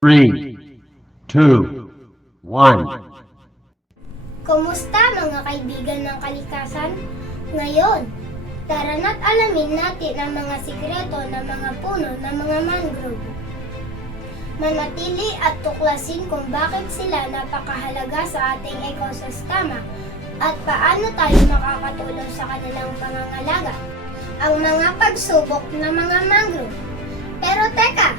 3, 2, 1. Kumusta mga kaibigan ng kalikasan? Ngayon, tara na't alamin natin ang mga sikreto ng mga puno ng mga mangrove. Manatili at tuklasin kung bakit sila napakahalaga sa ating ekosistema at paano tayo makakatulong sa kanilang pangangalaga. Ang mga pagsubok ng mga mangrove. Pero teka,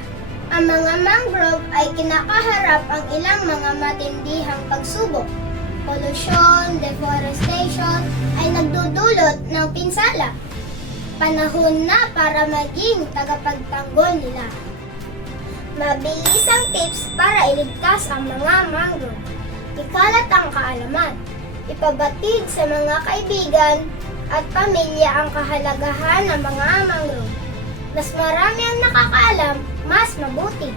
ang mga mangrove ay kinakaharap ang ilang mga matindihang pagsubok. Pollution, deforestation ay nagdudulot ng pinsala. Panahon na para maging tagapagtanggol nila. Mabilisang tips para iligtas ang mga mangrove. Ikalat ang kaalaman. Ipabatid sa mga kaibigan at pamilya ang kahalagahan ng mga mangrove. Mas marami ang nakakaalam, mas mabuti.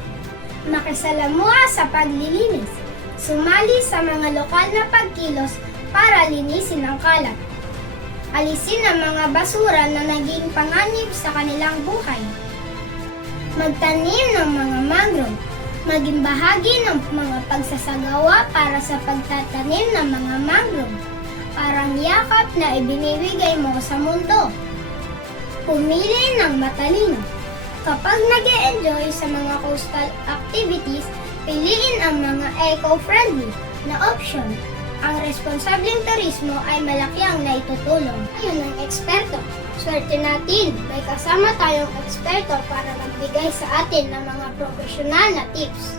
Makisalamuha sa paglilinis. Sumali sa mga lokal na pagkilos para linisin ang kalat. Alisin ang mga basura na naging panganib sa kanilang buhay. Magtanim ng mga mangrove. Maging bahagi ng mga pagsasagawa para sa pagtatanim ng mga mangrove. Parang yakap na ibinibigay mo sa mundo. Pumili ng matalino. Kapag nag-e-enjoy sa mga coastal activities, piliin ang mga eco-friendly na option. Ang responsableng turismo ay malaki ang naitutulong. Ayun ang eksperto. Swerte natin, may kasama tayong eksperto para magbigay sa atin ng mga profesional na tips.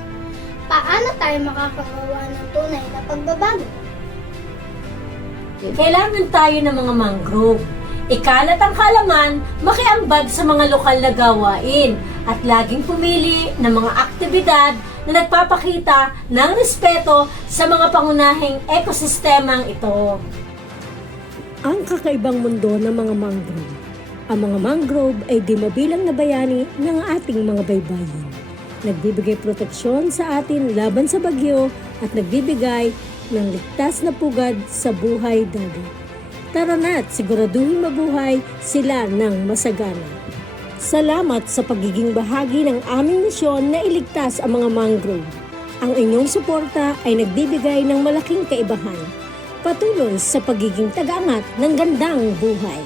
Paano tayo makakagawa ng tunay na pagbabago? Kailangan tayo ng mga mangrove. Ikalat ang kaalaman, makiambag sa mga lokal na gawain at laging pumili ng mga aktibidad na nagpapakita ng respeto sa mga pangunahing ekosistemang ito. Ang kakaibang mundo ng mga mangrove. Ang mga mangrove ay di mabilang na bayani ng ating mga baybayin. Nagbibigay proteksyon sa atin laban sa bagyo at nagbibigay ng ligtas na pugad sa buhay dagat. Tara na't siguraduhin mabuhay sila ng masagana. Salamat sa pagiging bahagi ng aming misyon na iligtas ang mga mangrove. Ang inyong suporta ay nagbibigay ng malaking kaibahan. Patuloy sa pagiging tagangat ng gandang buhay.